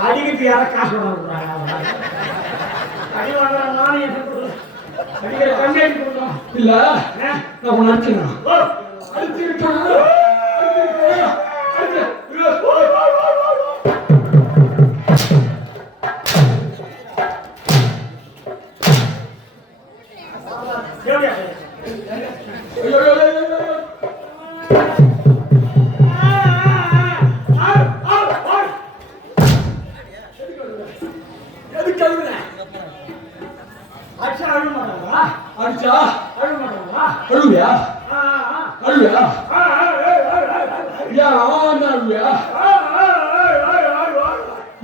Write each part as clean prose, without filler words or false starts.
அடிக்கிட்டு யார காசு இல்ல நான் உன்னை அடிச்சேன் ஆனாலுயா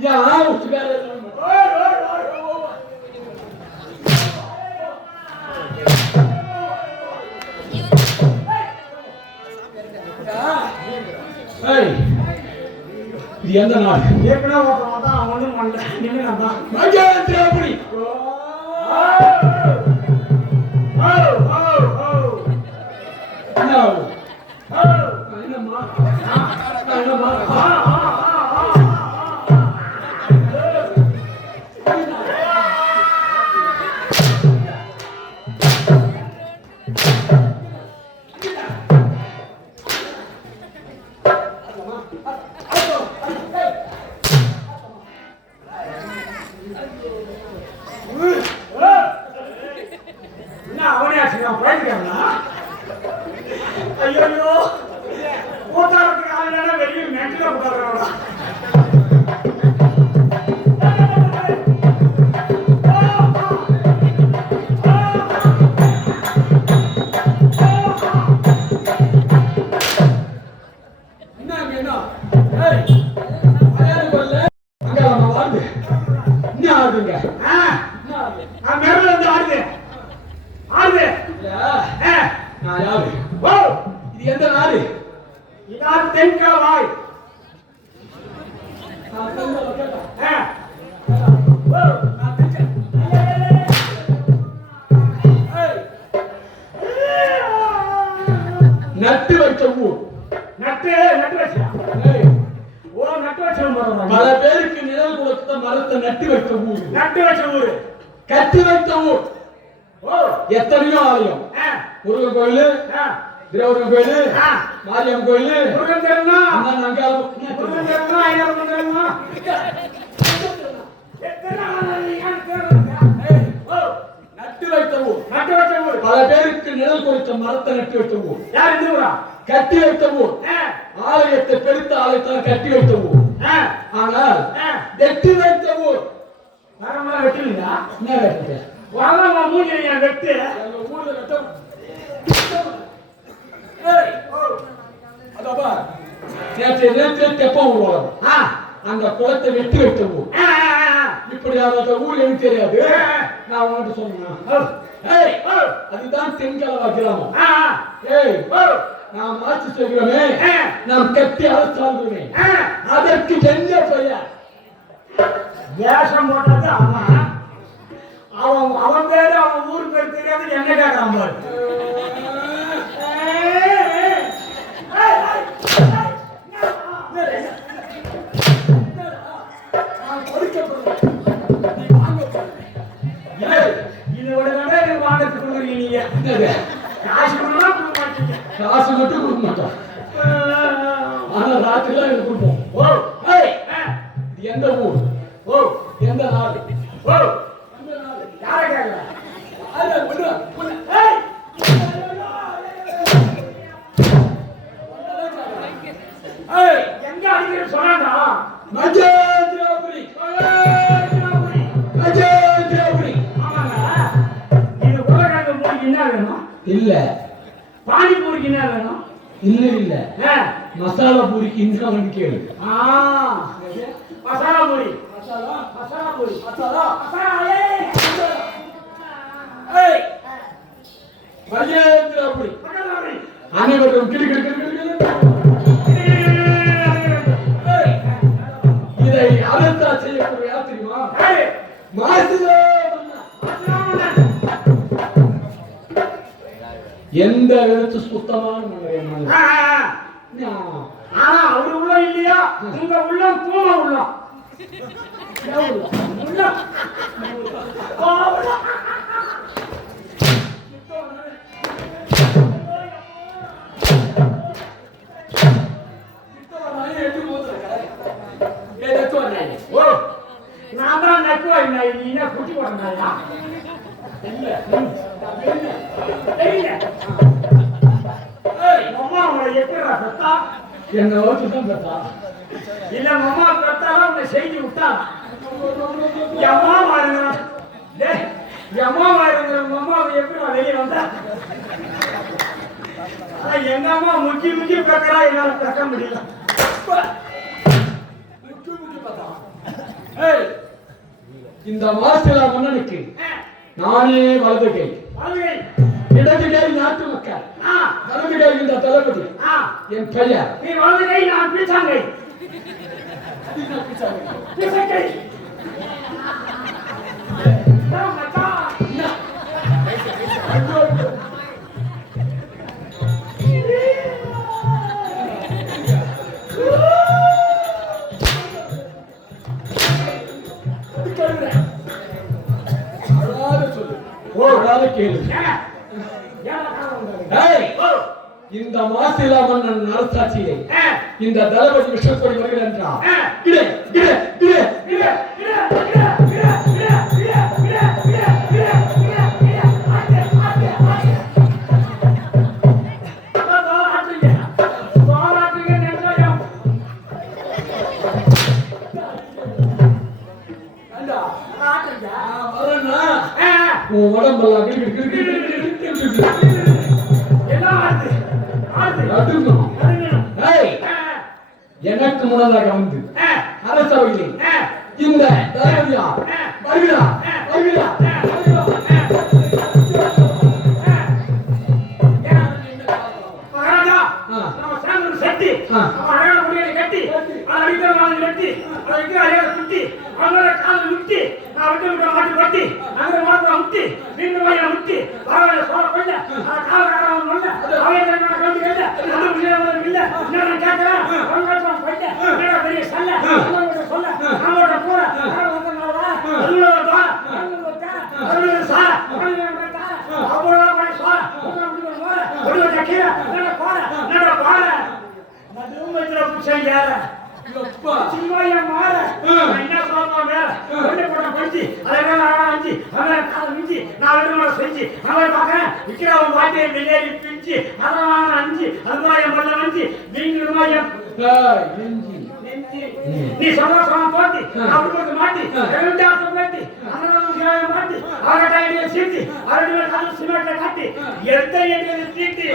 யா உச்சுகார ஏய் இது எந்த நாடு ஏற்கனவே ஒருத்தன் தான் ஒண்ணும் பண்ணல நின்னு தான் மகேந்திரபுரி அவனே போயிருக்காங்களா ஐயோ கூட்டாளத்துக்கு ஆளுநர் வெளியே மெட்டில போட்டாங்களா தென்காவாய் நட்டு வைத்த ஊர் நட்டு வச்சா ஓ நட்டு வச்ச பல பேருக்கு நிழல் கொடுத்த மரத்தை நட்டு வைத்த ஊர் நட்டு வச்ச ஊரு கட்டி வைத்த ஊர் ஓ எத்தனையோ ஆலயம் முருகன் கோயில் திரௌபதி கோயில் மாரியம் கோயில் முருகன் தெரியுமா முருகன் தெரியுமா ஐயப்பன் தெரியுமா நட்டு வைத்த ஊர் நட்டு வச்ச ஊர் பல பேருக்கு நிழல் கொடுத்த மரத்தை நட்டு வைத்த ஊர் யார் இந்த ஊரா கட்டி வைத்த ஊர் ஆலயத்தை பெருத்த ஆலயத்தால் கட்டி வைத்த ஊர் ஆனால் வெட்டி வைத்த ஊர் மரமெல்லாம் வெட்டிலீங்களா என்ன வெட்ட வரலாமா மூஞ்சி வெட்டு ஊர்ல வெட்ட நேற்று தெப்ப ஊர் வளரும் அந்த குளத்தை வெட்டி வைத்த ஊர் இப்படி அந்த ஊர் எனக்கு தெரியாது நான் உன்கிட்ட சொன்னேன் அதுதான் தென்கலவா கிராமம் ஏய் நாம் ஆட்சி செய்கிறோமே நாம் கட்டி அரசாங்குமே அதற்கு என்ன பெயர் வேஷம் போட்டது அவன் பேரு அவன் ஊர் பேர் தெரியாது என்ன கேட்கறான் பாரு காசு மட்டும் கொடுக்க மாட்டோம் ஆனா ராத்திரிலாம் எனக்கு கொடுப்போம் எந்த ஊர் எந்த நாடு யாரை கேட்கல எங்க அடிக்கிற சொன்னா மகேந்திரபுரி என்ன வேணும் இல்ல பானிபூரிக்கு என்ன வேணும் இல்ல மசாலா பூரிக்கு இன்னும் கேளு மசாலா பூரி மசாலா பூரி மகேந்திரபுரி அனைவரும் கிளி கிளி கிளி இதை அனந்தா செய்யக்கூடிய யார் தெரியுமா மாசிலோ எந்த விதத்து சுத்தமான மன்னர் ஆனா அவரு உள்ள இல்லையா உங்க உள்ளம் பூம உள்ளம் நான் தான் நக்குவா இல்லை நீ என்ன குட்டி போடுறாயா அம்மா உங்களை எப்படிடா பெத்தா என்ன ஓட்டு தான் பெத்தா இல்ல அம்மா பெத்தாலும் உங்களை செய்தி விட்டா அம்மா மாறுங்க அம்மா மாறுங்க உங்க அம்மா எப்படி வெளியே வந்தா எங்க அம்மா முக்கி முக்கி பேக்கறா என்னால பேக்க முடியல. முக்கி முக்கி பார்த்தா ஏய் இந்த மாசிலா மன்னனுக்கு நானே வலது கை இடது கை நாட்டு மக்கள் வலது கை இந்த தளபதி என் பெயர் நீ வலது கை நான் பிச்சாங்கை பிச்சாங்கை இந்த மாசிலா மன்னன் அரசாட்சியை இந்த தளபதி விஸ்வப்படி வருகிறார் என்றால் உடம்பெல்லாம் எனக்கு முன்னதாக வந்து அரசவையில் இந்த தளபதியா வருகிறார் நீ சொல்ல போட்டி அவருக்கு மாட்டி ரெண்டாவது மாட்டி அண்ணன் மாட்டி அவரடைய சீட்டி அவரடைய கால் சிமெண்ட்ல காட்டி எந்த எங்க சீட்டி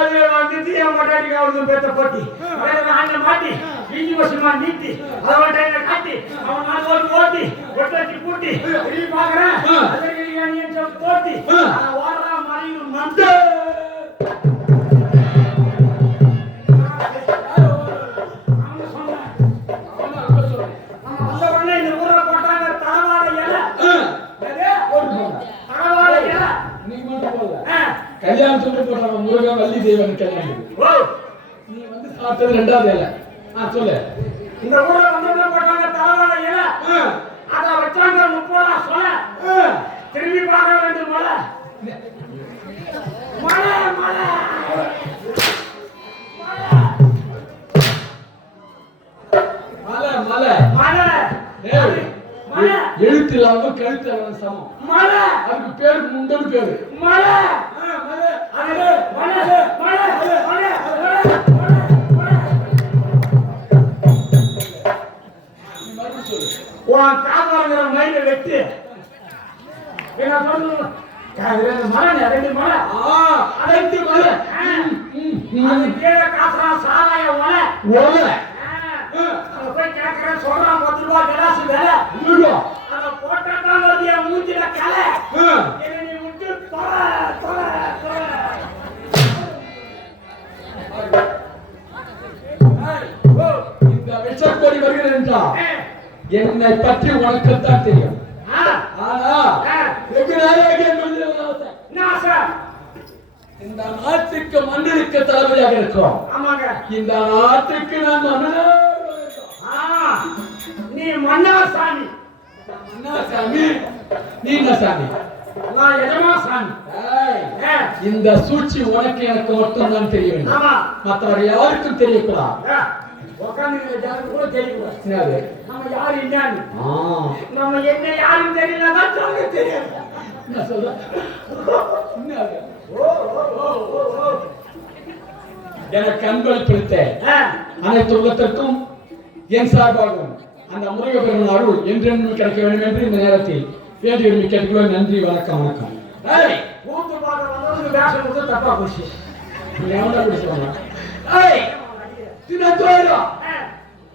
அது வந்து தீய மாட்டாடி அவருக்கு பேத்த போட்டி வேற அண்ணன் மாட்டி இஞ்சி வசமா நீட்டி அவரடைய காட்டி அவன் நாலு ஒரு போட்டி ஒட்டச்சி பூட்டி நீ பாக்குறேன் அதற்கு நீ என்ன போட்டி வாரா மரியும் மந்த கல்யாணம் சொல்லி போட்டாங்க முருகன் வள்ளி தேவன் கல்யாணம் நீ வந்து சாப்பிட்டது ரெண்டாவது இலை சொல்லு இந்த ஊர்ல வந்து போட்டாங்க தலவாழ இலை அத வச்சாங்க 30 சொல்ல திரும்பி பார்க்க வேண்டும் மலை மலை மலை மலை மலை எழுத்து இல்லாம கழுத்து சமம் மலை அதுக்கு பேரு முண்டன்னு பேரு மலை மைல வெட்டு என்ன சொல்லணும் மலை ரெண்டு மலை அனைத்து மலை அது கீழே காசுறா சாராய ஒலை போய் கேட்கிறேன் சொல்றான் 10 ரூபாய் கிளாஸ் வேலை அதை போட்டாதான் வருது என் மூஞ்சில கலை நீ விட்டு இந்த விஷக்கொடி வருகிறது என்றால் என்னை பற்றி உனக்குத்தான் தெரியும் ஆனா வெகு நாளாக இந்த நாட்டுக்கு மன்னனுக்கு தலைமையாக இருக்கிறோம் இந்த நாட்டுக்கு நான் மன்னனா நீ மன்னா சாமி நீ என்ன சாமி நான் எஜமா சாமி இந்த சூழ்ச்சி உனக்கு எனக்கு மட்டும் தான் தெரியும் மற்றவர் யாருக்கும் தெரியக்கூடாது உட்கார்ந்து யாருக்கு கூட தெரியக்கூடாது நம்ம யாரு என்னன்னு நம்ம என்ன யாரும் தெரியலதான் சொல்ல தெரியாது என்ன சொல்ற எனக்கு அன்பளிப்படுத்த அனைத்து உலகத்திற்கும் என் சார்பாகவும் அந்த முருகப்பெருமான் அருள் என்றென்றும் கிடைக்க வேண்டும் என்று இந்த நேரத்தில் வேண்டி விரும்பி கேட்டுக்கொள்ள நன்றி வணக்கம் வணக்கம் தப்பா போச்சு நீ எவனா கூட சொன்னா ஏய் தினத்தோடு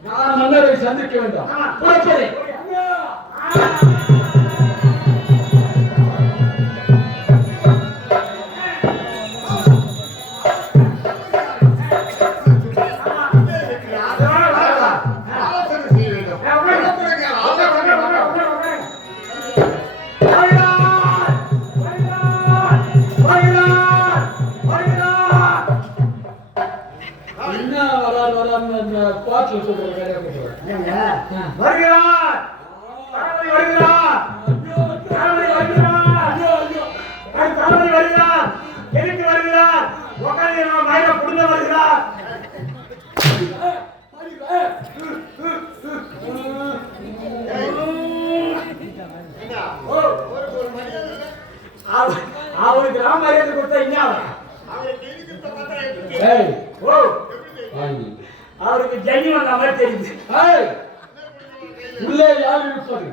நான் மன்னரை சந்திக்க வேண்டும் புறப்படு பாட்டில் சொல்ற வருகிறார் வருகிறார் எதுக்கு வருகிறார் உட்காந்து மயில புடுங்க வருகிறார் அவருக்கு ராம மரியாதை கொடுத்தா என்ன அவருக்கு ஜன்னி வந்த மாதிரி தெரியுது உள்ளே யார் இருப்பது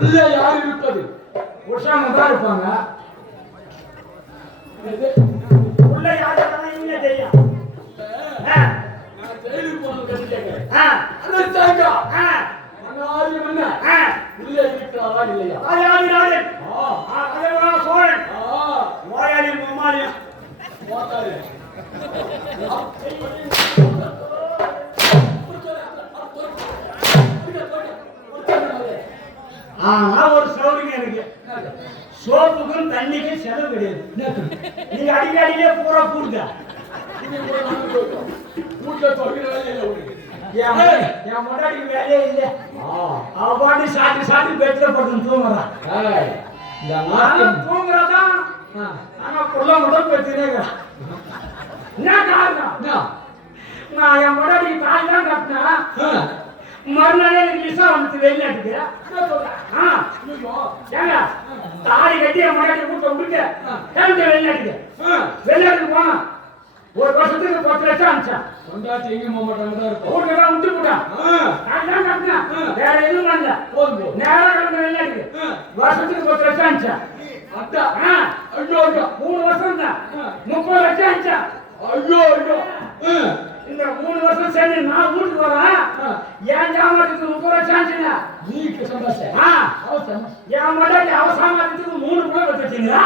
உள்ளே யார் இருப்பது உஷாம தான் இருப்பாங்க உள்ள யார் இருக்காங்க இவங்க தெரியும் நான் ஜெயிலுக்கு போகணும் கட்டி கேட்கிறேன் உள்ளே இருக்கிறாரா இல்லையா சோழன் நோயாளி மாமாலியா ஆனா ஒரு சௌரியம் எனக்கு சோப்புக்கும் தண்ணிக்கும் செலவு கிடையாது நீங்க அடிக்கடிக்கே பூரா பூர்த்த என் முன்னாடி வேலையே இல்லை அவ பாட்டு சாட்டி பெட்ல போட்டு தூங்குறான் தூங்குறதான் ஆனா புள்ள முதல் பெற்றுனே என்ன காரணம் நான் என் முன்னாடி தாய் தான் கட்டினேன் மறுநாளே எனக்கு விசா வந்து வெளிநாட்டுக்கு ஏங்க தாடி கட்டி என் முன்னாடி கூட்ட விட்டு வெளிநாட்டுக்கு போனா ஒரு வருஷத்துக்கு 10 லட்சம் அனுப்பிச்சேன் வீட்டுக்கு விட்டு போட்டான் வேற எதுவும் பண்ணல நேரம் கிடந்த வெளிநாட்டுக்கு வருஷத்துக்கு 10 லட்சம் அனுப்பிச்சேன் 3 வருஷம் தான் 30 லட்சம் அனுப்பிச்சேன் இந்த 3 வருஷம் சேர்ந்து நான் வீட்டுக்கு வரேன் என் ஜாமானத்துக்கு 30 லட்சம் ஆச்சுங்க நீக்கு சந்தோஷம் என் மடாடி அவசாமத்துக்கு 3 ரூபாய் வச்சுட்டீங்களா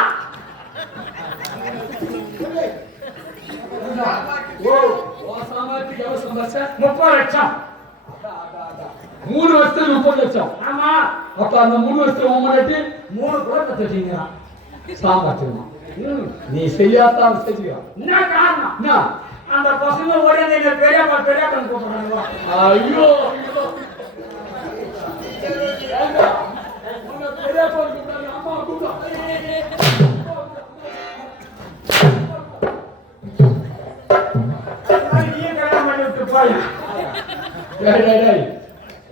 சாமாத்துக்கு எவ்வளவு சந்தோஷம் 30 லட்சம் 3 வருஷத்துக்கு 30 லட்சம் ஆமா அப்ப அந்த 3 வருஷத்துக்கு முன்னாடி 3 ரூபாய் வச்சுட்டீங்களா சாமாத்துமா நீ செய்யாதான் செய்யா என்ன காரணம் அந்த பசங்க ஓடியாந்து என்ன பெரியப்பா கூப்பிடுறாங்க ஐயோ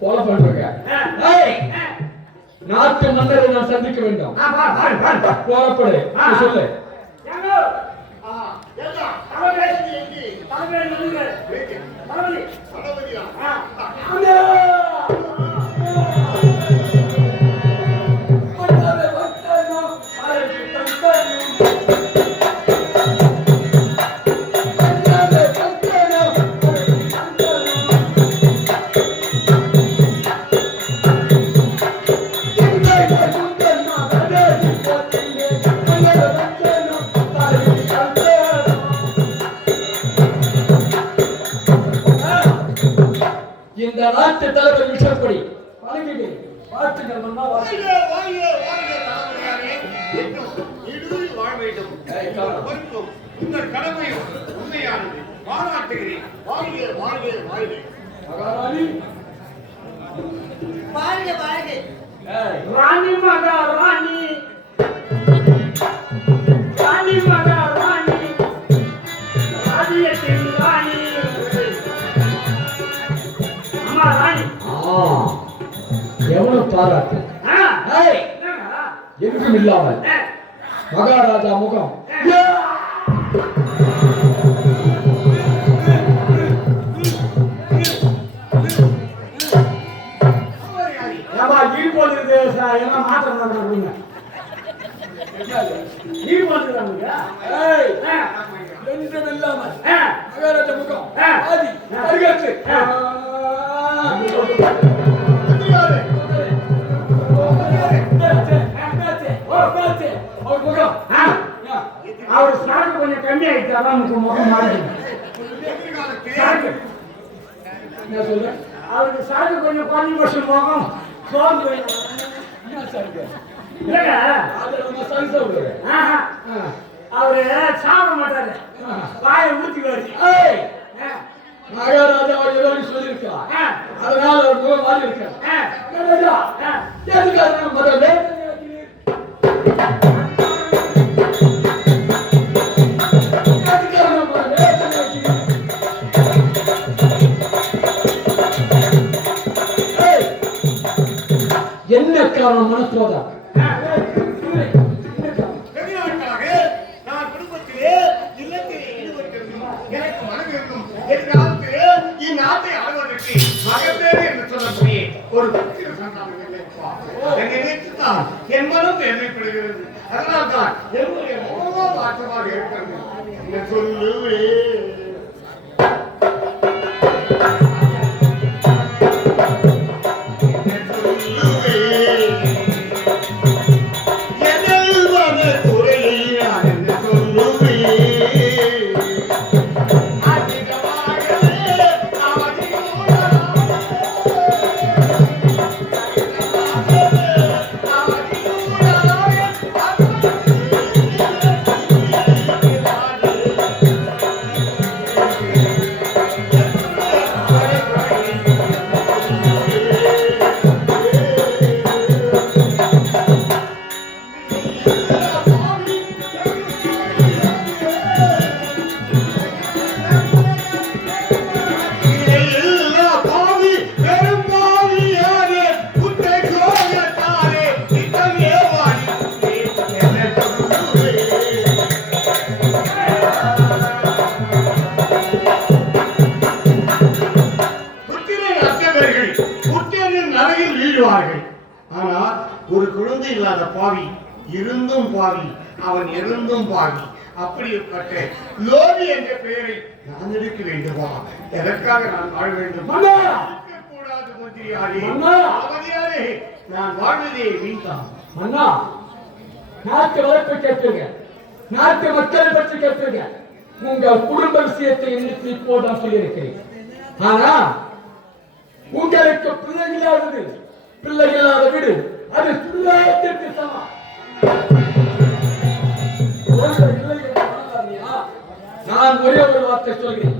கொலை பண்றீங்க நாட்டு மன்னரை நான் சந்திக்க வேண்டும் கோலப்படு சொல்லு இந்த நாட்டு தலைவர் விஷயப்படி வாழ்த்துக்கள் உங்கள் கடமையும் உண்மையானது பாராட்டுகிறேன். வாழ்க வாழ்க வாழ்க மகாராணி வாழ்க வாழ்க ராணி மகா ராணி ராணி மகா ராணி ராஜ்யத்தின் ராணி அம்மா ராணி எவ்வளவு பாராட்டு எதுக்கும் இல்லாமல் மகாராஜா முகம் என்றும் இல்லாமல் மகாராஜா முகம் ஆதி அருகத்து அவர் சாக்கு கொஞ்சம் கம்மி ஆயிடுச்சு அதான் முகம் மாறி என்ன சொல்ற அவருக்கு சாக்கு கொஞ்சம் குறைஞ்சி போச்சு முகம் சோர்ந்து என்ன சாருக்கு இல்லைங்க அது நம்ம சரி சொல்றது அவரு சாப்பிட மாட்டாரு வாயை ஊத்திக்குவாரு மகாராஜா ஏதோ சொல்லியிருக்கலாம் அதனால ஒரு முகம் மாறி இருக்காரு எதுக்காக முதல்ல என்ன காரணம் மனசோதா நான் குடும்பத்திலே இல்லத்திலே ஈடுபட்டிருந்தோம் எனக்கு மனம் இருக்கும் எதிர்காலத்திலே இந்நாட்டை ஆளுவதற்கு மகப்பேறு என்று சொல்லக்கூடிய ஒரு புத்திர சந்தானம் இல்லைப்பா. என்னை நினைத்துத்தான் என் மனம் பெருமைப்படுகிறது. அதனால்தான் என்னுடைய மோகம் மாற்றமாக இருக்கிறது. என்ன சொல்லுவே ஆனால் ஒரு குழந்தை இல்லாத பாவி இருந்தும் பாவி அவன் இருந்தும் பாவி அப்படிப்பட்ட லோபி என்ற பெயரை நான் எடுக்க வேண்டுமா? எதற்காக நான் வாழ வேண்டும்? கூடாது மந்திரியாரே, நான் வாழ்வதே வீண்தான். அண்ணா, நாட்டு வளர்ப்பை கேட்பீங்க, நாட்டு மக்களை பற்றி கேட்பீங்க. உங்கள் குடும்ப விஷயத்தை எண்ணித்து இப்போ நான் சொல்லியிருக்கிறேன். ஆனா உங்களுக்கு பிள்ளைகளாவது பிள்ளைகளாத வீடு அது சுடுகாட்டிற்கு சமம். நான் ஒரே ஒரு வார்த்தை சொல்கிறேன்.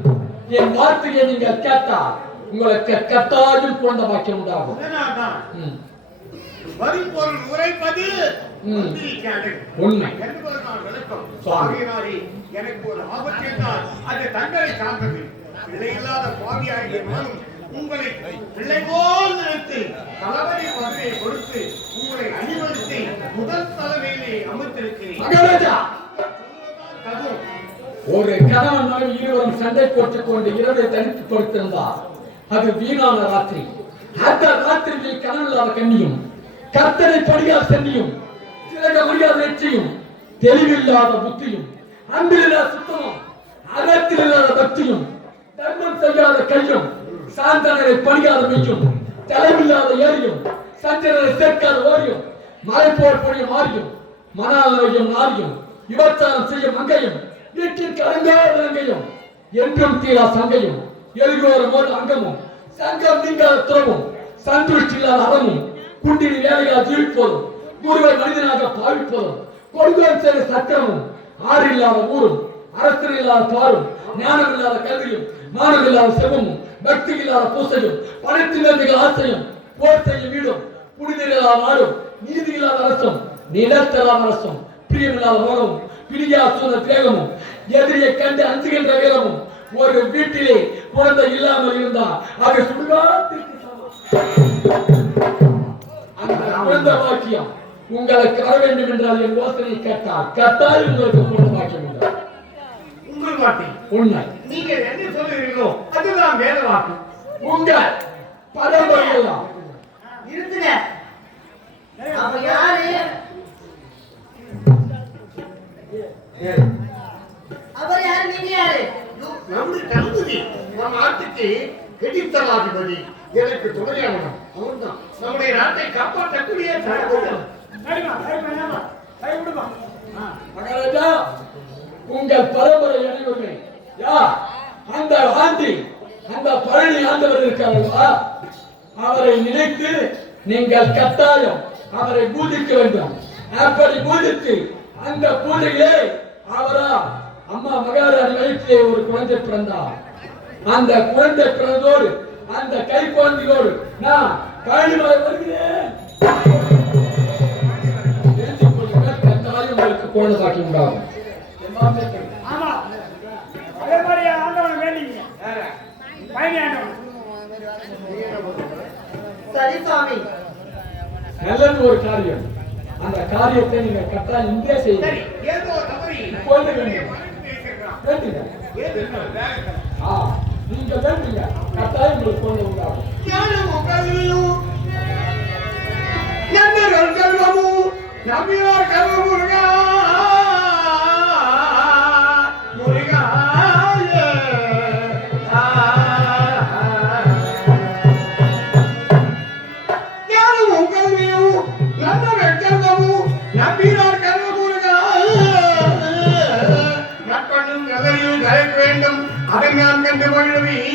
என் வார்த்தையை நீங்கள் கேட்டால் உங்களுக்கு கட்டாயம் குழந்தை பாக்கியம் உண்டாகும். வரிப்பொருள் உரைப்பது உண்மை. எனக்கு ஒரு ஆபத்து என்றால் அது தங்களை சார்ந்தது. பிள்ளை இல்லாத பாவியாகிய நானும் உங்களை பிள்ளை போல் நிறுத்தி தளபதி பதவியை கொடுத்து உங்களை அணிவகுத்து முதல் தலைமையிலே அமர்த்திருக்கிறேன். ஒரு கணவன் மனைவி இருவரும் சண்டை போட்டுக் கொண்டு இரவை தனித்துக் கொடுத்திருந்தார். அது வீணான ராத்திரி. அந்த ராத்திரியில் கணவன் இல்லாத கண்ணியும் கர்த்தனை படியால் சென்னியும் சிறக முடியாத நெற்றியும் தெளிவில்லாத புத்தியும் அன்பில்லாத சுத்தமும் அகத்தில் இல்லாத பக்தியும் தர்மம் செய்யாத கையும் சாந்தனரை படியாத மெய்யும் தலைவில்லாத ஏரியும் சந்திரனை சேர்க்காத ஓரியும் மலை போர் பொழிய மாறியும் மனாலயம் நாரியும் விபச்சாரம் செய்ய மங்கையும் வீட்டிற்கு அடங்காத அங்கையும் என்றும் தீரா சங்கையும் எழுகோர மோத அங்கமும் சங்கம் நீங்காத துறவும் சந்துஷ்டி இல்லாத அறமும் குண்டினி வேலையாக ஜீவிப்போதும் குருவை மனிதனாக பாவிப்போதும் கொடுங்கோல் செய்த சத்திரமும் ஆறு இல்லாத ஊரும் அரசு இல்லாத பாரும் ஞானம் இல்லாத கல்வியும் மானம் இல்லாத செவமும் பக்தி இல்லாத பூசையும் பணத்தின் ஆசையும் போர் செய்யும் வீடும் புனித இல்லாத நாடும் நீதி இல்லாத அரசும் நிலத்தலாத அரசும் பிரியமில்லாத மோகமும் பிரியா சூழ்ந்த தேகமும் எதிரியை கண்டு அஞ்சுகின்ற வீரமும் ஒரு வீட்டிலே குழந்தை இல்லாமல் இருந்தால் அது சுடுகாட்டிற்கு அந்த குழந்தை பாக்கியம் உங்களுக்கு வர வேண்டும் என்றால் என் யோசனை கேட்டால் கட்டாயம் உங்களுக்கு குழந்தை பாக்கியம் உண்டு. உங்கள் வார்த்தை உண்மை. நீங்க என்ன சொல்லுகிறீர்களோ அதுதான் வேத வாக்கு. உங்கள் பரம்பரையெல்லாம் இருந்துங்க. அவ யாரு? அவர் யாரு? நீங்க நம்முடைய தளபதி நம் நாட்டுக்கு எடித்தலாதிபதி எனக்கு துணையானவன் அவன்தான் நம்முடைய நாட்டை காப்பாற்றக்கூடிய தளபதி. மகாராஜா, உங்கள் பரம்பரை அனைவருமே அந்த ஆண்டி அந்த பழனி ஆண்டவர் இருக்காரா, அவரை நினைத்து நீங்கள் கட்டாயம் அவரை பூஜிக்க வேண்டும். அப்படி பூஜித்து அந்த பூஜையிலே அவரா அம்மா மகாராணி வயிற்றிலே ஒரு குழந்தை பிறந்தார். அந்த குழந்தை பிறந்தோடு அந்த கை குழந்தையோடு நான் பழனிமலை வருகிறேன். கட்டாயம் உங்களுக்கு குழந்தை பாக்கி உண்டாகும். ஆமா, அதே மாதிரி ஆண்டவனை வேண்டிங்க. பயணி ஆண்டவன். சரி சுவாமி. நல்லது ஒரு காரியம். அந்த காரியத்தை நீங்க கட்டாயம் இங்கே செய்யுங்க. ஏதோ தவறி குழந்தை வேண்டும். வேண்டுங்க. நீங்க வேண்டுங்க, கட்டாயம் உங்களுக்கு குழந்தை உண்டாகும். ஞானமும் கல்வியும் நன்னர்கள் செல்வமும் நம்பினார் கல்வி முருகா முருகா. ஞானமும் கல்வியும் நன்னர்கள் செல்வமும் நம்பினார் கல்வி முருகா. நட்பண்ணும் நகரில் கலைக்க வேண்டும், அதை நான் கண்டு மகிழ்வேன்.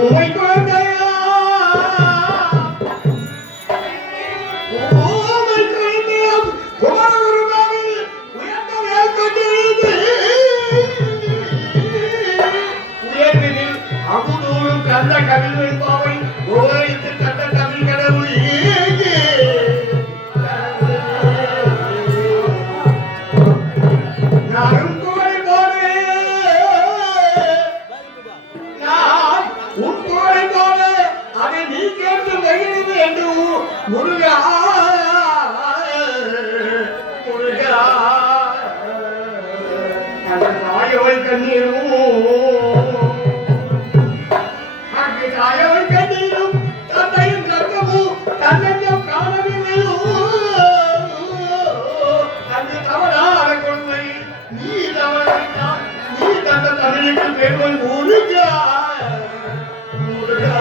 உமை குழந்தையா உமை குழந்தையா குமரகுருபாவில் உயர்ந்த மேல் கொண்டிருந்து உயர்ந்ததில் அமுதூரும் கந்த கவிழ் என்பாவை ஓரித்து தந்த தமிழ் கடவுள் நானும் குறை போனே நான் உன் குறை போல அதை நீ கேட்டு மகிழ்ந்து என்று முருகா முருகா. அந்த தாயவள் கண்ணீரும் அங்கு தாயவள் கண்ணீரும் தந்தையும் ரத்தமும் தன்னஞ்சம் காணவில்லையோ. அந்த தவறான கொள்கை நீ தவறினாய், நீ தந்த தமிழுக்கு பெருமை முருகா முருகா.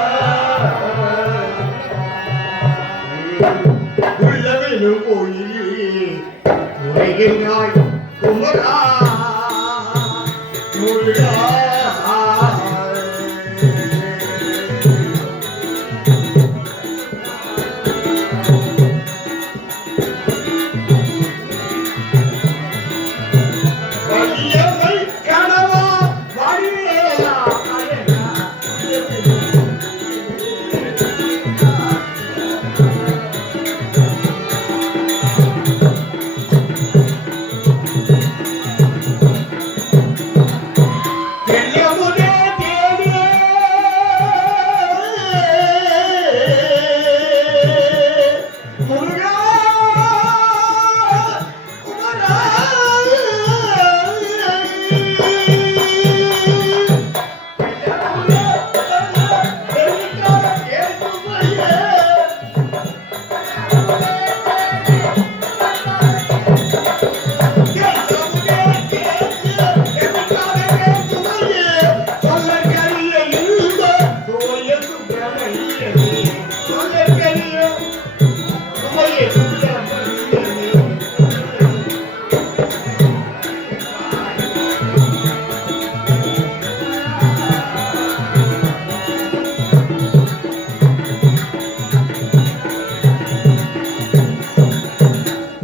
உள்ளவெனும் கோயிலே உரைகின்றாய் குமரா முருகா. வலியவை கனவா வலியேலா தெரியமுதே தேடியே முருகா குமரா.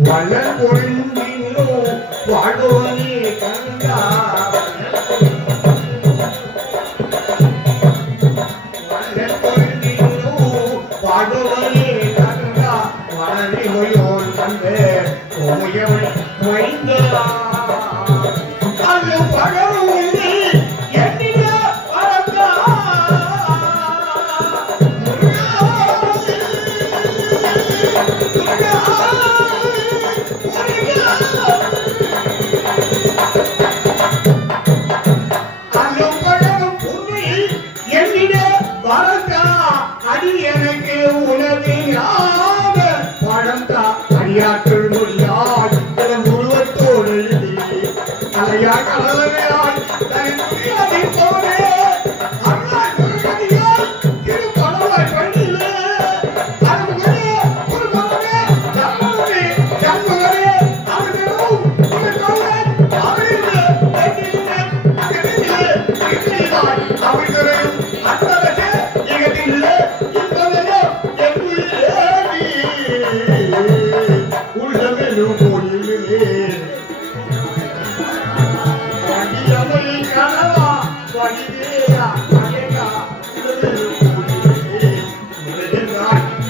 வளர் பொருந்தினோ வாழ்வோனே கந்தா. வளர் பொருந்தினோ வாழ்வோனே கந்தா. வளரிமையோர் கண்டு உமையவள் மைந்தா. அல்ல பகலும் இல்லை எண்ணின வரந்தா. அடியாற்றல் மொழியாய் உருவத்தோடு அடிதேயா அடேகா முருகா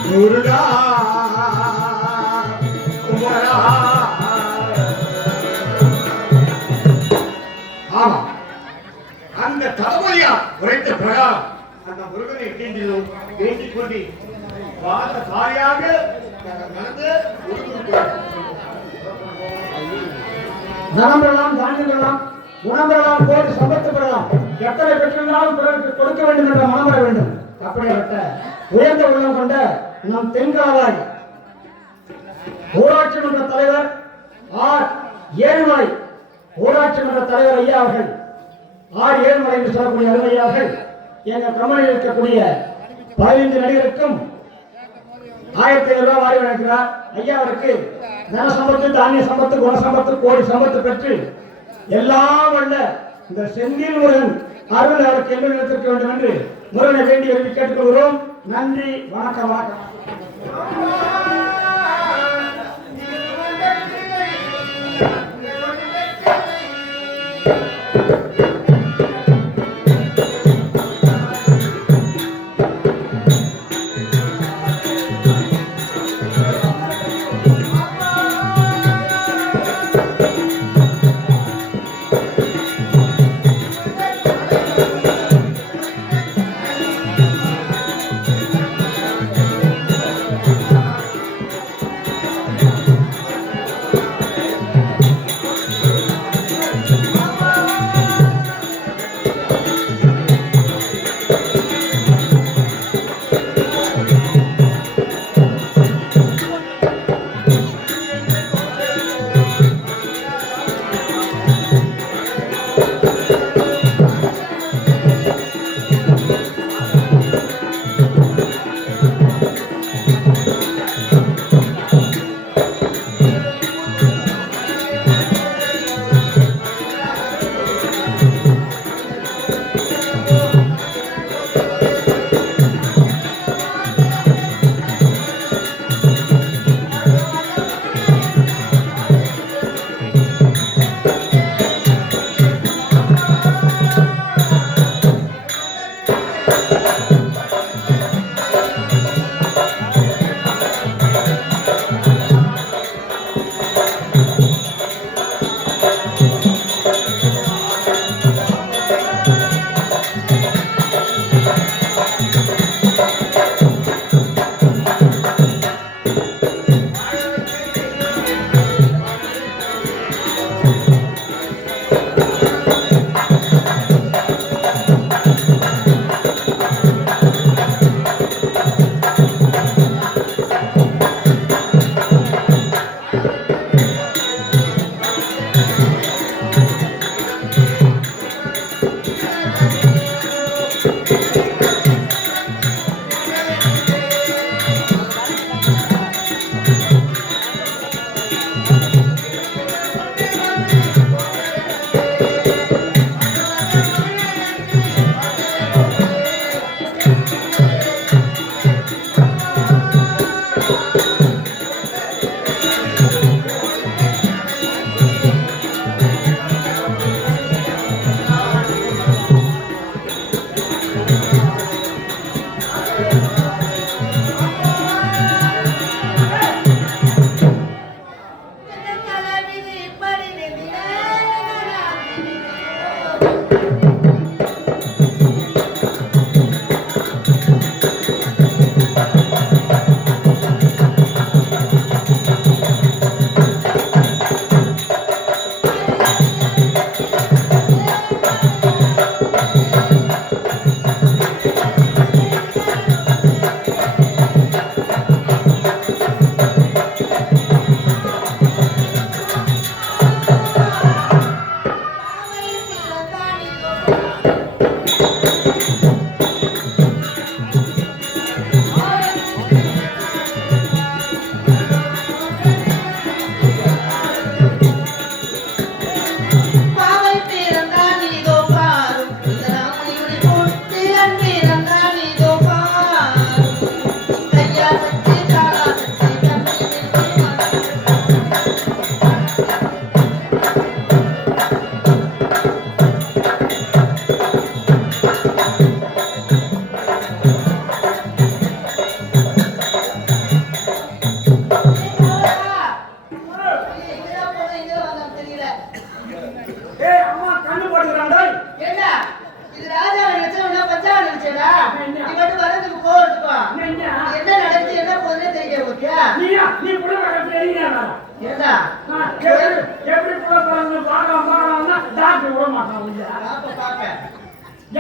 முருகா குமரா. ஆமா, அந்த தளபதியா உரைத்த பிரகாரம் அந்த முருகனை வேண்டினோம். வேண்டிக் கொண்டு வாத காரியாக நடந்து நலம் பெறலாம், தானியம் பெறலாம், குணம் பெறலாம், கோடி சம்பத்து பெறலாம், எத்தனை பெற்றிருந்தாலும் பிறருக்கு கொடுக்க வேண்டும் என்ற மனம் வர வேண்டும். அப்படிப்பட்ட உயர்ந்த உள்ளம் கொண்ட நம் தென்காவாய் ஊராட்சி மன்ற தலைவர் ஆர் ஏழுமலை ஊராட்சி மன்ற தலைவர் ஐயா அவர்கள், ஆர் ஏழுமலை என்று சொல்லக்கூடிய அருமையா அவர்கள் எங்கள் பிரமணியில் இருக்கக்கூடிய 15 நடிகருக்கும் 1500 ரூபாய் வாரி வழங்குகிறார். ஐயா அவருக்கு தன சம்பத்து, தானிய சம்பத்து, குண சம்பத்து, கோடி சம்பத்து பெற்று எல்லாம் வல்ல இந்த செந்தில் முருகன் அருள் அவருக்கு என்று நினைத்திருக்க வேண்டும் என்று முருகனை வேண்டி எழுதி கேட்டுக்கொள்கிறோம். நன்றி, வணக்கம், வணக்கம்.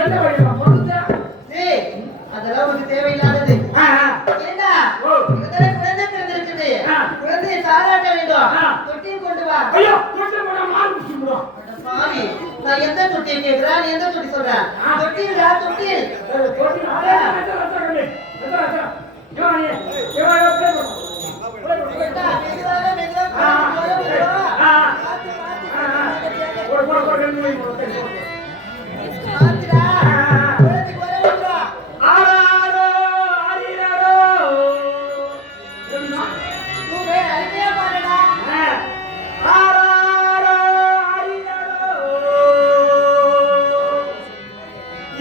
எந்த வழியில போறது? டேய், அதெல்லாம் உனக்கு தேவையில்லாதது. ஏண்டா? இவதானே குழந்தை பிறந்திருக்குது. குழந்தையை தாலாட்ட வேண்டும். தொட்டில் கொண்டு வா. ஐயோ, தொட்டில் போட மாறு குடிச்சுடுவோம். சாமி, நான் எந்த தொட்டியை கேட்கிறேன்? நீ எந்த தொட்டி சொல்ற? தொட்டில்டா, தொட்டில். தொட்டில் ஏண்டா, மெதுவாக, மெதுவாக பாத்துடா. குழந்தைக்கு வர வேண்டும். நீ வேற அருமையா பாடுடா.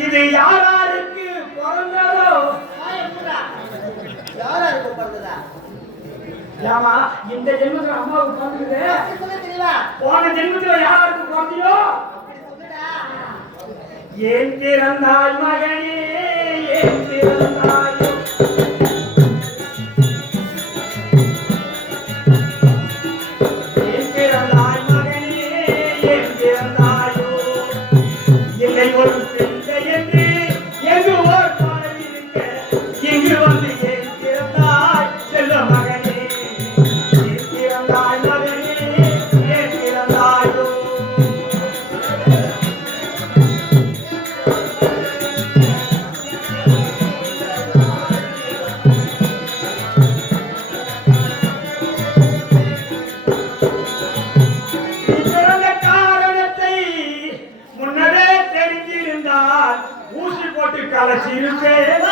இது யாராருக்கு பிறந்ததோ? யாரா இருக்கும் பிறந்ததா? ஏமா இந்த ஜென்மத்துல அம்மாவுக்கு பிறந்தது, அப்படி சொல்ல தெரியல. போன ஜென்மத்துல யாருக்கு பிறந்தியோ? அப்படி சொல்லுடா. ஏன் பிறந்தாய் மகனே, ஏன் பிறந்தாயோ? ஏன் பிறந்தாய் மகனே, ஏன் பிறந்தாயோ? இல்லை ஒரு பிள்ளை என்று எங்கு ஓர் பாடல் இருக்க, இங்கு வந்து ஏன் பிறந்தாய் செல்ல மகனே, ஏன் பிறந்தாய் மகனே, ஏன் பிறந்தாயோ? நீ பிறந்த காரணத்தை முன்னரே தெரிஞ்சிருந்தால் ஊசி போட்டு கலச்சிருப்பேன்.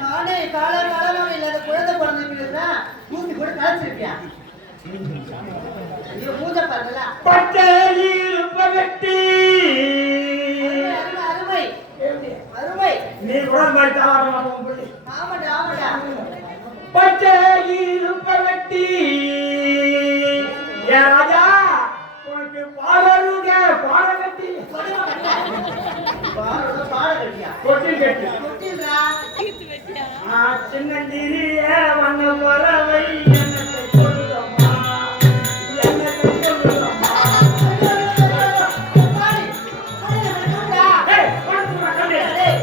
நானே காலமாக இல்லாத குழந்தை பிறந்திருக்கிறேன். ஊசி கூட கலைச்சிருப்பியா? ஐயோ, பூஜை பண்ணல. பச்சையில் பகட்டி அருமை, அருமை. நீ கூட மாதிரி தாராளமாக போய் ஆமாடா, ஆமாடா. பச்சையில் பகட்டி ஏ ராஜா, உனக்கு பாடலுங்க பாடகட்டி பாரோட பாட கட்டியா? தொட்டில் கட்டி தொட்டில்டா. சின்னஞ்சிறிய வண்ண பறவை என்னத்தை சொல்லுதம்மா, என்னத்தை சொல்லுதம்மா. பாடி, பாடி, பாடிடா. ஏய், படுத்துமா கண்ணே. டேய்,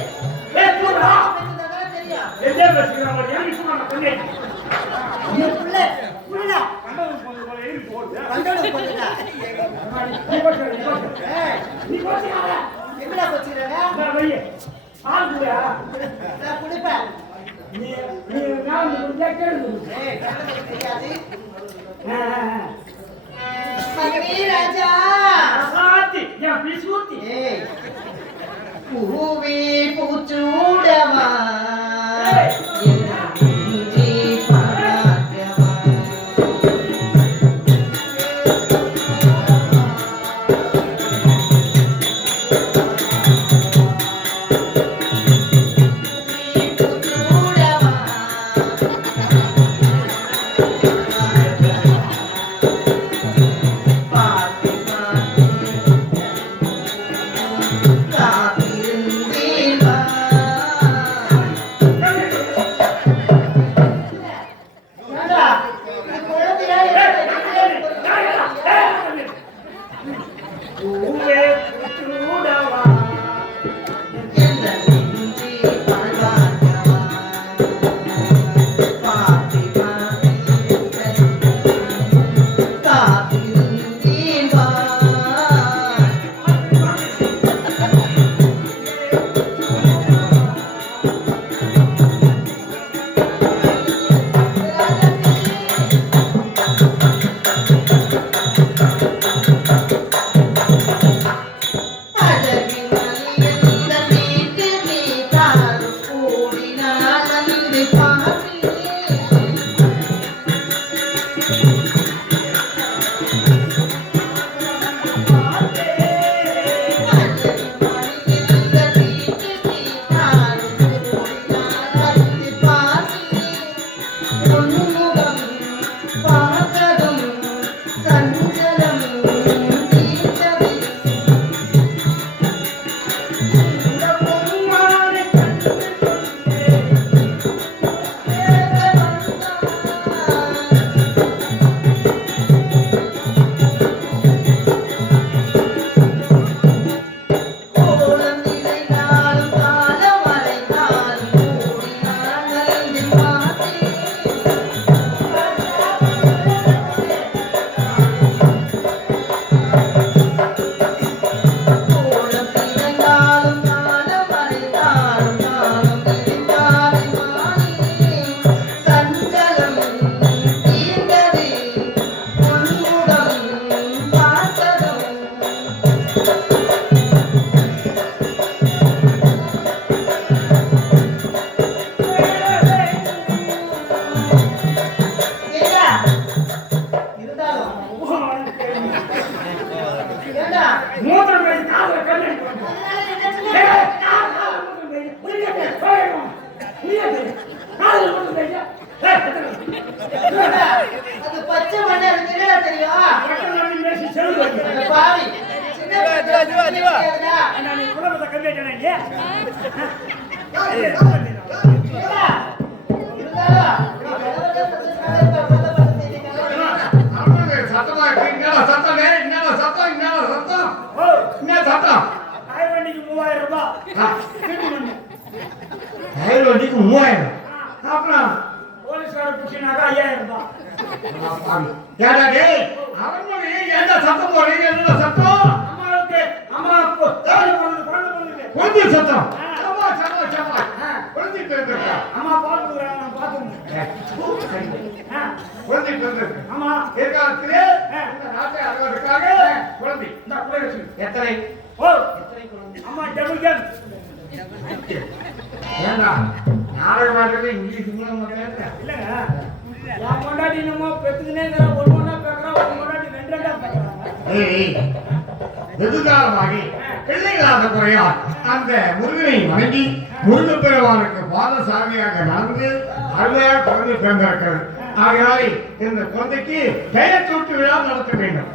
ஏய், தூக்குடா. இதுதான் தெரியும். எதே பேசுகிற மாதிரி எனக்கு சும்மா கண்ணே. ஐயோ, புள்ள, புள்ளடா. கண்டோடு போடுடா. நீ போட்டு ஏய், நீ போட்டு எங்கடா போச்சுறாங்க? நான் வையே ஆள் குடியா. நான் குடிப்பேன். நீ நீ நான் குடியா கேளு. ஏய், கண்டது தெரியாது. ஆ மகனே ராஜா. சாத்தி என் பிசுத்தி. ஏய், பூவே பூச்சூடமா, நெஞ்சே பாராட்டமா. காத்திருந்தே இல்லையா சத்தமா இருக்கு. என்னடா சத்தம்? என்னடா சத்தம்? என்னடா சத்தம்? என்ன சத்தம்? டயர் வண்டிக்கு 3000 ரூபாய். டயர் வண்டிக்கு 3000. அப்புறம் போலீஸ்கார பிடிச்சினாக்கா 5000 ரூபாய். ஏடா டேய், அவனுக்கு ஏன்டா சத்தம் போடுறீங்க? என்னடா சத்தம்? அம்மாவுக்கு அம்மா குழந்தை பிறந்தது. குழந்தை சத்தம். சமா சமா சமா. குழந்தை பிறந்திருக்கா? அம்மா பால் கொடுக்குறாங்க, நான் பார்த்துக்கணும். குழந்தை பிறந்திருக்கு. ஆமா எதிர்காலத்திலே இந்த நாட்டை ஆள்வதற்காக குழந்தை. இந்த குழந்தை வச்சு எத்தனை? ஓ அம்மா டபுள் கேம். ஏண்டா நாடகம் ஆடுறது இங்கிலீஷ் மூலம் மாட்டேன். இல்லைங்க என் கொண்டாடி நம்ம பெத்துக்குனேங்கிற ஒரு ஒன்றா பேசுகிறோம், ஒரு கொண்டாடி ரெண்டு ரெண்டா பேசுகிறாங்க. எதிர்காலமாகி பிள்ளைகளாக குறையால் அந்த முருகனை வணங்கி முருகப் பெருமானுக்கு பாதசாமியாக நடந்து அருமையாக குழந்தை பிறந்திருக்கிறது. ஆகையால் இந்த குழந்தைக்கு பெயர் சூட்டு விழா நடத்த வேண்டும்.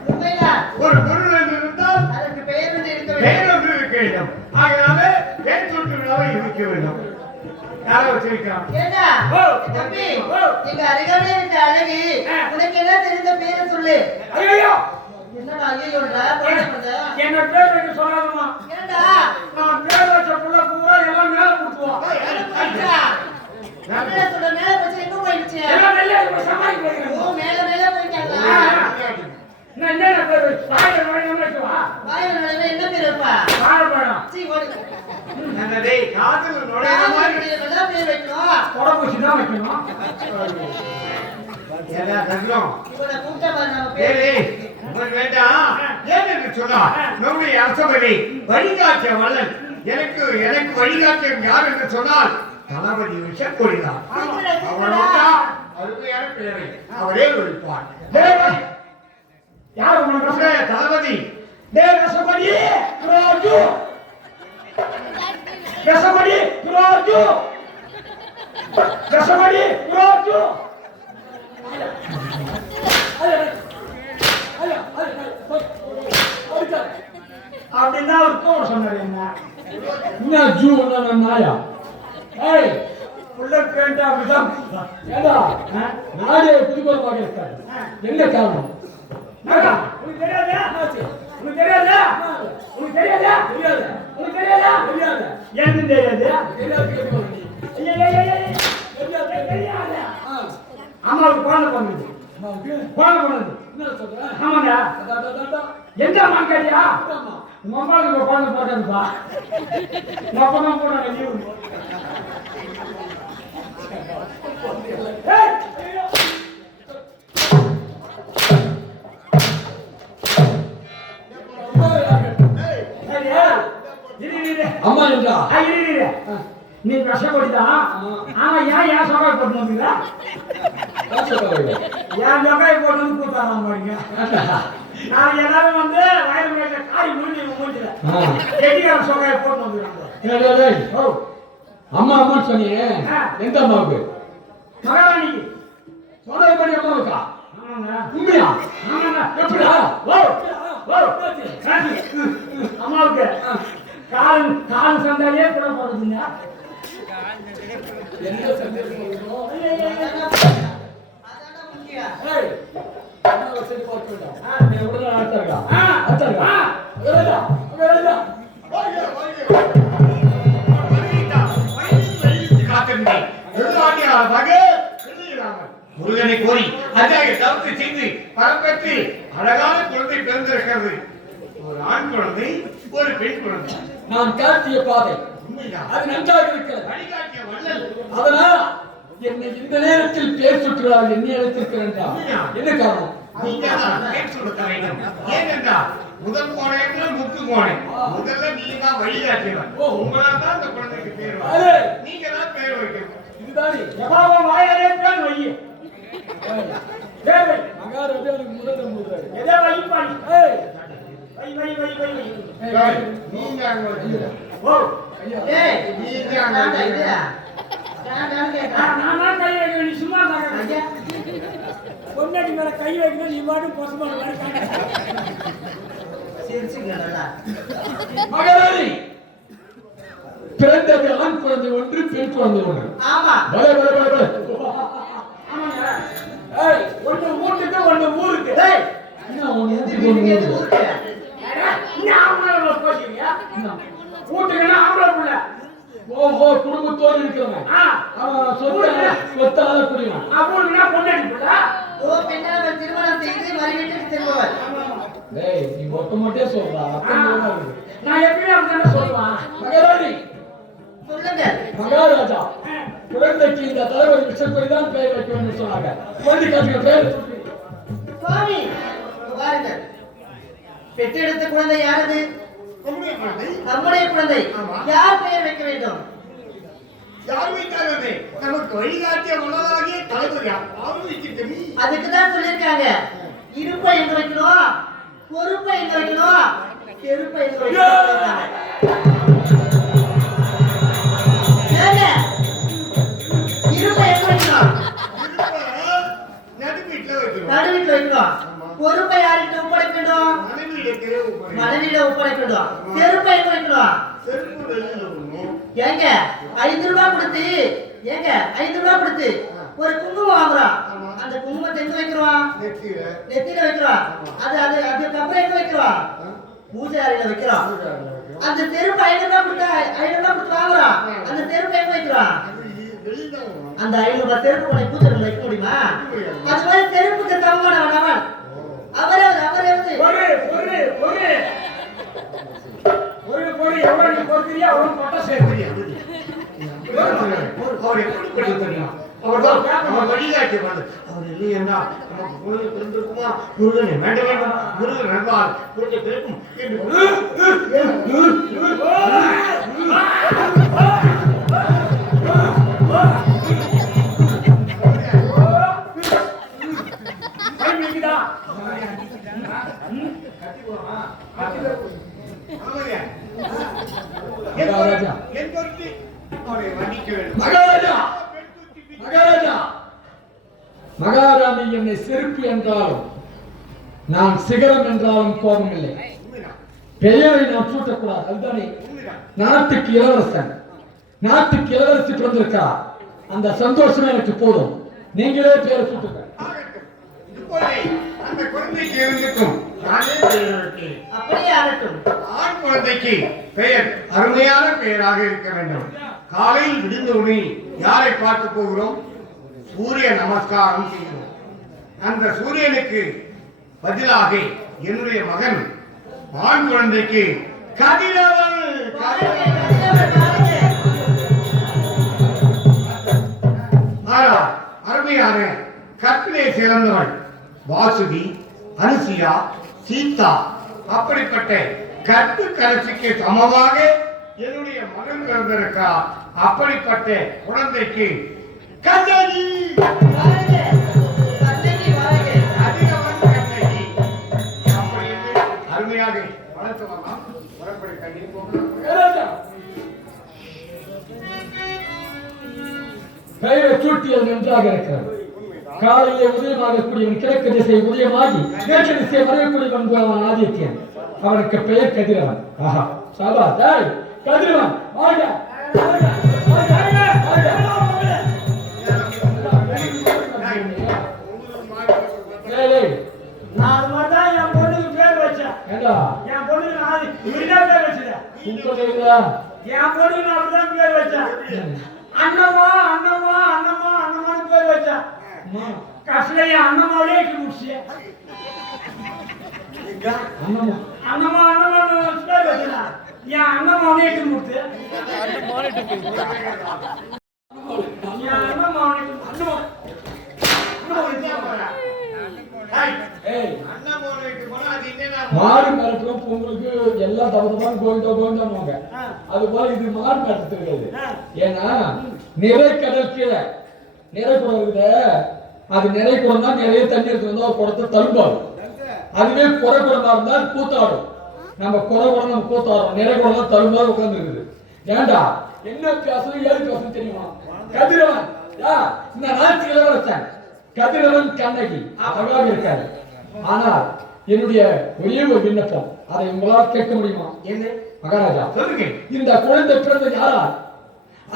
ஒரு பொருள் என்று இருந்தால் அதற்கு பெயர் ஒன்று இருக்க வேண்டும். பெயர் ஒன்று இருக்க வேண்டும். ஆகையாலே பெயர் சூட்டு விழாவை இருக்க வேண்டும். யாரை வச்சிருக்கான்? ஏண்டா தம்பி, எங்க அருகாமையில இருக்க அழகு, உனக்கு என்ன தெரிந்த பேரை சொல்லு. ஐயோ என்னடா ஐயோன்றா? பேரை பண்ற? என்ன பேர் வைக்க சொல்லாதம்மா. ஏண்டா நான் பேர் வச்ச புள்ள பூரா எல்லாம் மேல கொடுத்துவோம். என்ன சொல்ற? மேல வச்சு எங்க போயிடுச்சு? எல்லாம் வெளியே சமாளிக்க வைக்கிறேன். ஓ, மேல மேல போயிட்டாங்களா? நான் என்ன பேர் வச்சு வாயில நுழைவா? வாயில நுழைவு என்ன பேர் வைப்பா? வாழைப்பழம். சீ, ஓடு. என்னடே காதுல நுழைய மாதிரி யாருடைய பேர் வைக்கணும்? தொடப்பூசி தான் வைக்கணும். எல்லா தங்களும் இவனை கூப்பிட்டா பாரு நம்ம பேரு. ஏய் உங்களுக்கு வேண்டாம். ஏன் என்று சொன்னார் நம்முடைய அரசபதி வழிகாட்டிய வள்ளல். எனக்கு வழிகாட்டியம் யார் என்று சொன்னால் தளபதி விஷக்கொடிதான். அவரோட அருமையான பேரை அவரே ஒழிப்பார். யார் உனக்கு தளபதி ரசபடி ராஜு, ரசபடி ராஜு, ரசபடி ராஜு. அப்படின்னா அவர் கோவம் சொன்னாரு. என்ன ஜூ என்ன நாயா? ஏய் உள்ள பேண்ட் அப்படிதான். ஏடா நாடே புதுக்கோளமாக இருக்காரு. என்ன காரணம்? உனக்கு தெரியாதா? உனக்கு தெரியாதா? உனக்கு தெரியாதா? தெரியாது. உனக்கு தெரியாதா? தெரியாது. எனக்கு தெரியாது. தெரியாது. தெரியாது. அம்மாவுக்கு குழந்தை பிறந்தது. குழந்தை பிறந்தது. என்ன சொல்ற? ஆமாங்க. எந்த அம்மா கேட்டியா? ஆமா. உங்க அம்மாவுக்கு குழந்தை பிறந்ததுப்பா. மொத்தமா போனாங்க லீவு. அம்மா என்றா நீ கஷ்டப்பட்டுதான். ஆனா ஏன் சொக்காய் போட்டு வந்தீங்களா? என் சொக்காய் போட்டு வந்து கூட்டாங்க பாருங்க. நான் எல்லாரும் வந்து வயல் மேல காய் மூஞ்சி மூஞ்சில கெட்டிக்கார சொக்காய் போட்டு வந்துருக்காங்க. அம்மா அம்மா சொன்னியே, எந்த அம்மாவுக்கு? மகாராணிக்கு. சோதரபடி அம்மாவுக்கா? ஆமாங்க. உண்மையா? ஆமாங்க. எப்படியா? அம்மாவுக்கு கால் சந்தாலே கூட போடுறதுங்க. என்ன சந்தேகம்? அதான்டா முக்கியம். ஏய், அம்மாவை சரி பார்த்து விட்டா. நீ உடனே அர்த்தர்கா. அர்த்தர்கா. வேறடா. வேறடா. முருகனை கோரி அதாக தவிர்த்து செய்து பரப்பற்றி அழகான குழந்தை பிறந்திருக்கிறது. ஒரு ஆண் குழந்தை, ஒரு பெண் குழந்தை. நான் காட்டிய பாதை உண்மைதான். அது நன்றாக இருக்கிறது. வழிகாட்டிய வள்ளல். அதனால் என்னை இந்த நேரத்தில் பேர் சுற்றுகிறார். என்னை அழைத்திருக்கிறேன். என்ன காரணம்? நீங்க தான் பேர் கொடுக்க வேண்டும். ஏனென்றால் முதல் கோணம் முக்கு கோணம். முதல்ல நீங்க தான் வழிகாட்டியவர். உங்களால் தான் அந்த குழந்தைக்கு பேர் வரும். நீங்க தான் பேர் வைக்கணும். இதுதானே எவ்வளவு வாயாலே பேர் வை. தேவை மகாராஜா எனக்கு முதல்ல முழுதாரு. எதை வைப்பான்? ஏய், வை வை வை வை வை. நீங்க அங்க வைக்கல. ஓ ஏய், நீங்க அங்க நான் வைக்கல. இதுடா. நான் கேட்கிறேன். நான் கை வைக்கணும், நீ சும்மா தாங்க. பொன்னாடி மேல கை வைக்கணும், நீ பாட்டு பசுமாடு மாதிரி காட்டு. சிரிச்சுக்க நல்லா. மகாராணி ஒன்று பெண் குழந்தை ஒன்று ஆமா பலே பலே பலே பலே ஆமாங்க. ஏய், ஒண்ணு வீட்டுக்கு, ஒண்ணு ஊருக்கு. ஏய், என்ன ஒண்ணு எது வீட்டுக்கு ஒண்ணு வீட்டுக்கு எது ஊருக்கு? ஊருக்கு? ஏடா, நீ ஆம்பளை உள்ள போறீங்க. வீட்டுக்குன்னா ஆம்பளை புள்ள. ஓஹோ குடும்பத்தோடு இருக்கிறவன் ஆ, அவன் சொத்தால குடிவான் ஊருக்குன்னா பொண்டாட்டி புள்ள. ஓ பெண்ணால் திருமணம் செய்து மறு வீட்டுக்கு திரும்புவர். டேய் நீ ஒட்ட மட்டும் சொல்றா ஆ, அப்ப நல்லா இருக்கு. நான் எப்பயும் அப்படித்தானே சொல்லுவான். மகாராணி சொல்லுங்க. மகாராஜா குழந்தைக்கு இந்த தலைவர் விஷயப்படி தான் பெயர் வைக்க வேண்டும் சொன்னாங்க குழந்தை காட்டுங்க பேர் சுவாமி, இங்க பாருங்க. பெற்றெடுத்த குழந்தை யாரது? நம்முடைய குழந்தை நம்முடைய குழந்தை. ஆமா. யார் பெயர் வைக்க வேண்டும்? யார் வைத்தாரே நமக்கு வழிகாட்டிய மனதாகிய தலைவர் யார் யாரும் வைக்கிறது அதுக்கு தான் சொல்லிருக்காங்க, இருப்பை எங்க வைக்கணும், பொறுப்பை எங்க வைக்கணும், செருப்பை எங்க வைக்கணும். ஏங்க, இருப்பை எங்க வைக்கணும்? நடுவீட்டுல வைக்கிறோம் நடுவீட்டுல வைக்கணும். பொறுப்பை யார்கிட்ட ஒப்படைக்கணும்? மனைவியிடத்திலே உட்காரு. மனைவியில ஒப்படைக்கணும். செருப்பை எங்க வைக்கணும்? செருப்பு வெளியில விடணும். ஏங்க 5 ரூபாய் கொடுத்து, ஏங்க 5 ரூபாய் கொடுத்து ஒரு குங்குமம் வாங்குறோம். ஆமா. அந்த குங்குமத்தை எங்க வைக்கிறோம்? நெத்தியில நெத்தியில வைக்கிறோம். அதுக்கப்புறம் எங்க வைக்கிறோம்? பூஜை அறையில வைக்கிறோம். அந்த செருப்பு 5 ரூபாய் கொடுத்து 5 ரூபாய் கொடுத்து வாங்குறோம். அந்த செருப்பு எங்க வைக்கிறோம்? வெளியில விடணும். அந்த 5 ரூபாய் செருப்பு கொண்டு பூஜை அறையில வைக்க முடியுமா? அது மாதிரி செருப்புக்கு சமமானவன் அவன். அவரே வந்து ஒரு எவ்வளவு நீ பொறுக்கிறியோ அவ்வளவு பட்டா சேர்த்து. அவர் எப்படி படிக்க தெரியும்? அவர்தான் அவர் வழிகாட்டியவர். அவர் இல்லையா நமக்கு குழந்தை பிறந்திருக்குமா? முருகனை வேண்ட வேண்டும், முருகன் நண்பார் குழந்தை பிறக்கும் என்று மகாராஜா என் பொருட்டு அவரை மன்னிக்க வேண்டும். மகாராஜா மகாராஜா மகாராணி என்னை செருப்பு என்றாலும் நான் சிகரம் என்றாலும் கோபமில்லை. பெயரை நான் சூட்டக்கூடாது அதுதானே. நாட்டுக்கு இளவரசன், நாட்டுக்கு இளவரசி பிறந்திருக்கிறார். அந்த சந்தோஷமே எனக்கு போதும். நீங்களே பெயரை சூட்டுங்க. ஆகட்டும். இப்போதே அந்த குழந்தைக்கு இருந்துக்கும் நானே பெயர் வைக்கிறேன். அப்படியே ஆகட்டும். ஆண் குழந்தைக்கு பெயர் அருமையான பெயராக இருக்க வேண்டும். காலையில் விழுந்தவுடனே யாரை பார்க்க போகிறோம்? சூரிய நமஸ்காரம் செய்கிறோம். அந்த சூரியனுக்கு பதிலாக என்னுடைய மகன் ஆண் குழந்தைக்கு கதிரவன் அருமையான கற்பிலே சிறந்தவள் வாசுகி, அனுசியா, சீதா அப்படிப்பட்ட கற்பு கலசிக்கு சமமாக என்னுடைய மகன் பிறந்திருக்கா. அப்படிப்பட்ட குழந்தைக்கு கண்ணகி அதிகவன் கண்ணகி அப்படி என்று அருமையாக வளர்த்து வரலாம். புறப்படி கண்ணி போகலாம். பெயரை சூட்டியது நன்றாக இருக்கிறது. காலையிலே உதயமாகக்கூடியவன் கிழக்கு திசை உதயமாகி மேற்கு திசை மறையக்கூடியவன் ஆதித்யன். அவனுக்கு பெயர் கதிரவன். ஆஹா சாபா தாய் கதிரவன் வாங்க வாங்க வாங்க வாங்க. நான் அது மாதிரி தான் என் பொண்ணுக்கு பேர் வச்சேன். ஏண்டா என் பொண்ணுக்கு நான் இப்படிதான் பேர் வச்சேன். உங்களுக்குதா என் பொண்ணுக்கு நான் அப்படிதான் பேர் வச்சேன். அண்ணம்மா அண்ணம்மா அண்ணம்மா அண்ணம்மான்னு பேர் வச்சேன். கடைசியில என் அண்ணம்மாவோடே முடிச்சு அண்ணம்மா அண்ணம்மா அண்ணம்மான்னு பேர் வச்சேன். என் அண்ணம்மாவோடே முடிச்சு என் அண்ணம்மாவோடே அண்ணம்மா ஏய் அண்ணன் போனதுக்கு போனா அது என்ன மாடு மிரட்டுறோம் உங்களுக்கு எல்லாம் தவறுதான் கோவிந்தாங்க. அது போல இது மாடு மிரட்டு கிடையாது. ஏன்னா நிறை கடல் கீழே நிறை குடம் இருக்குது. அது நிறை குடம் தான் நிறைய தண்ணி இருக்கிறதா குடத்தை தழும்பாடும். அதுவே குறை குடமா இருந்தால் கூத்தாடும். நம்ம குறை குடம் நம்ம கூத்தாடும். நிறை குடம் தான் தழும்பாடு உட்கார்ந்து இருக்குது. ஏண்டா என்ன பேசணும் ஏது பேசணும் தெரியுமா? கதிரவன் இந்த நாட்டு இளவரசன் கதிரவன் கண்ணகி அழகாக இருக்காரு. ஆனால் என்னுடைய ஒரே ஒரு விண்ணப்பம், அதை உங்களால் கேட்க முடியுமா? என்ன மகாராஜா சொல்லுங்க. இந்த குழந்தை பிறந்த யாரா?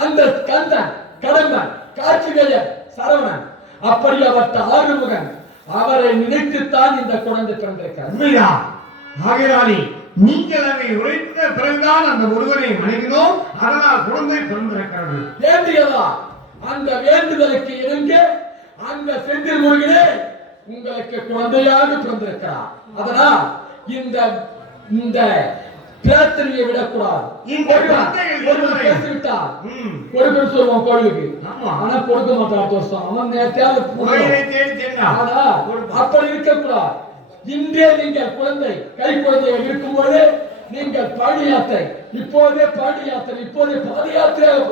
அந்த கந்தன், கடம்பன், கார்த்திகேயன், சரவணன் அப்படியாப்பட்ட ஆறுமுகன் அவரை நினைத்துத்தான் இந்த குழந்தை பிறந்திருக்கிறார். உண்மையா? ஆகையாலே நீங்கள் அதை உரைத்த பிறகுதான் அந்த முருகனை வணங்கினோம், அதனால் குழந்தை பிறந்திருக்கிறது. வேண்டியதா அந்த வேண்டுதலுக்கு இணங்க அந்த செந்தில் முருகனே உங்களுக்கு குழந்தையாக பிறந்திருக்கிறார். அதனால் இந்த இந்த பிரார்த்தனையை விடக்கூடாது. இந்த குழந்தைகள் பேசிவிட்டார் கொடுக்கணும் சொல்லுவான் கோயிலுக்கு. ஆனா கொடுக்க மாட்டான் தோசம். அவன் கோயிலை தேடி சென்றான். ஆனா அப்படி இருக்கக்கூடாது. இன்றே நீங்கள் குழந்தை கை குழந்தையை இருக்கும்போது நீங்கள் பாடி யாத்திரை, இப்போதே பாடி யாத்திரை, இப்போதே பாத யாத்திரையாக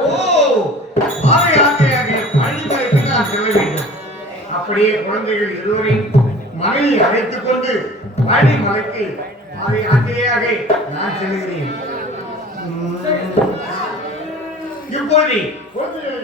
பாத யாத்திரையாக பழனிமலைக்கு நான் செல்ல வேண்டும். அப்படியே குழந்தைகள் இருவரையும் மனையை அழைத்துக் கொண்டு பழனிமலைக்கு பாத யாத்திரையாக நான் செல்கிறேன். இப்போது குழந்தைகளை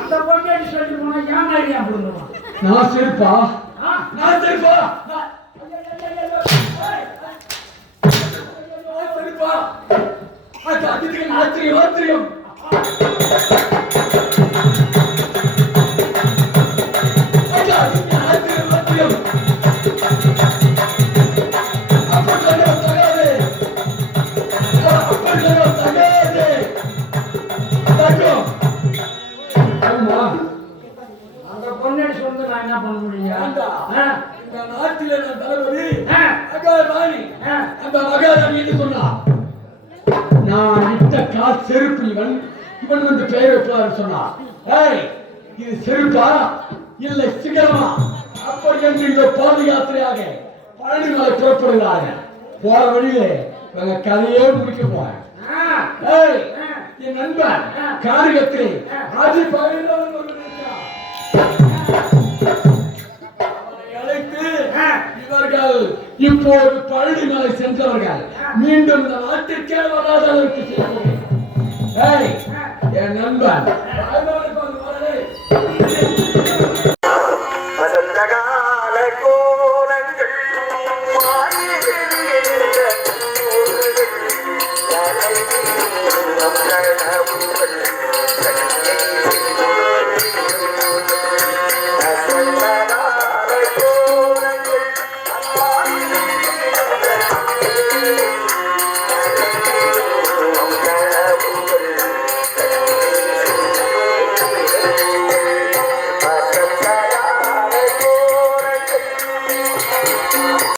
அந்த பொண்ணு சொல்லி போனா ஏன் ஐடியா போடுவான்? நான் சரிப்பா, நான் சரிப்பா, சரிப்பா. அதுக்கு ஆச்சரியம் ஆச்சரியம். அந்த பொண்ணு சொல்லி நான் என்ன பண்ண முடியும்? இந்த நாட்டில தளபதி மகாராணி அந்த மகாராணி என்று சொன்னா நான் இட்ட காசு செருப்பு இவன் வந்து பெயர் வைப்பாரு சொன்னா, ஏய் இது செருப்பா இல்லை சிகரமா? அப்படி என்று இந்த பாத யாத்திரையாக பழனிமலை புறப்படுகிறார்கள். போற வழியிலே இவங்க கதையே முடிக்க போறேன். ஏய் என் நண்பன் காரியத்திலே ஆதி பகையிலவன் அழைத்து இவர்கள் இப்போது பழனிமலை சென்றவர்கள் மீண்டும் இந்த நாட்டிற்கே வராத அளவுக்கு செய்வோம். என் நண்பன்